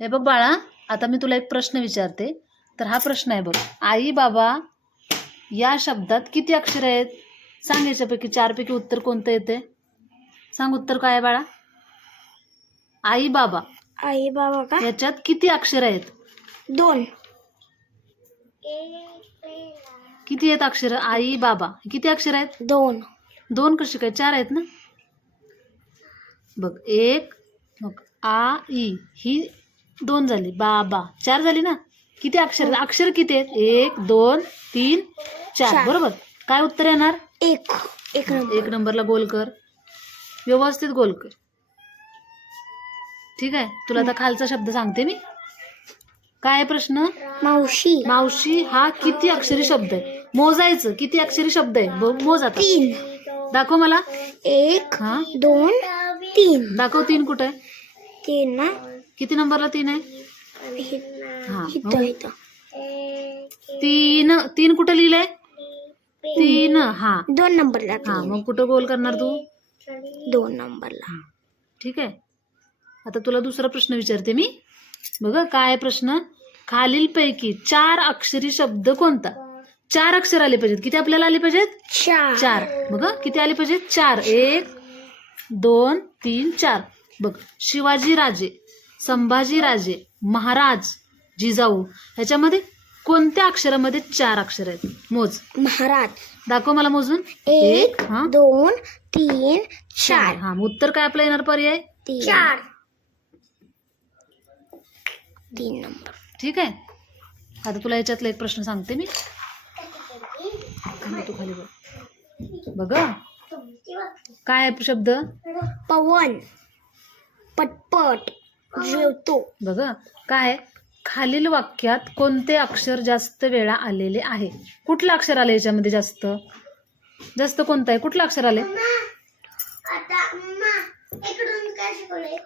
हे बघ बाळा, आता मी तुला एक प्रश्न विचारते. तर हा प्रश्न आहे बघ. आई बाबा या शब्दात किती अक्षर आहेत? सांग, याच्यापैकी चारपैकी उत्तर कोणतं येते? सांग उत्तर काय आहे बाळा? आई बाबा का याच्यात किती अक्षर आहेत? 2. किती आहेत अक्षर? आई बाबा किती अक्षर आहेत? 2. 2 कशी काय? 4 आहेत ना. बघ, 1, मग आ ई ही 2 झाली, बाबा 4 झाली ना. किती अक्षर? अक्षर किती आहेत? 1 2 3 4. बरोबर. काय उत्तर येणार? 1. 1 नंबरला गोल कर, व्यवस्थित गोल कर. ठीक आहे. तुला आता खालचा शब्द सांगते मी. काय आहे प्रश्न? मावशी. मावशी हा किती अक्षरी शब्द आहे? मोजायचं. किती अक्षरी शब्द आहे? मोज आता. 3. दाखव मला. 1 हा 2 3. दाखव. 3 कुठे आहे? 3 ना. किती नंबरला 3 आहे? हा, इथं 3 कुठं लिहिलंय? 3. हा 2 नंबरला. हा मग कुठं गोल करणार तू? 2 नंबरला. ठीक आहे. आता तुला दुसरा प्रश्न विचारते मी. बघा काय आहे प्रश्न. खालीलपैकी 4 अक्षरी शब्द कोणता? 4 अक्षर आले पाहिजेत. किती आपल्याला आले पाहिजेत? 4. बघा किती आले पाहिजेत? 4. 1 2 3 4. बघ, शिवाजी राजे, संभाजी राजे, महाराज, जिजाऊ ह्याच्यामध्ये कोणत्या अक्षरामध्ये 4 अक्षर आहेत? मोज. महाराज. दाखव मला मोजून. 1 हा 2 3 4. हा मग उत्तर काय आपलं येणार? पर्याय 4. 3 नंबर. ठीक आहे. आता तुला याच्यातला एक प्रश्न सांगते मी. तू खाली बघ. काय आहे शब्द? पवन. पटपट. जेवतो. बघा काय आहे. खालील वाक्यात कोणते अक्षर जास्त वेळा आलेले आहे? कुठलं अक्षर आलं याच्यामध्ये जास्त? जास्त कोणतं आहे? कुठलं अक्षर आले? आता इकडून काय शिकवले?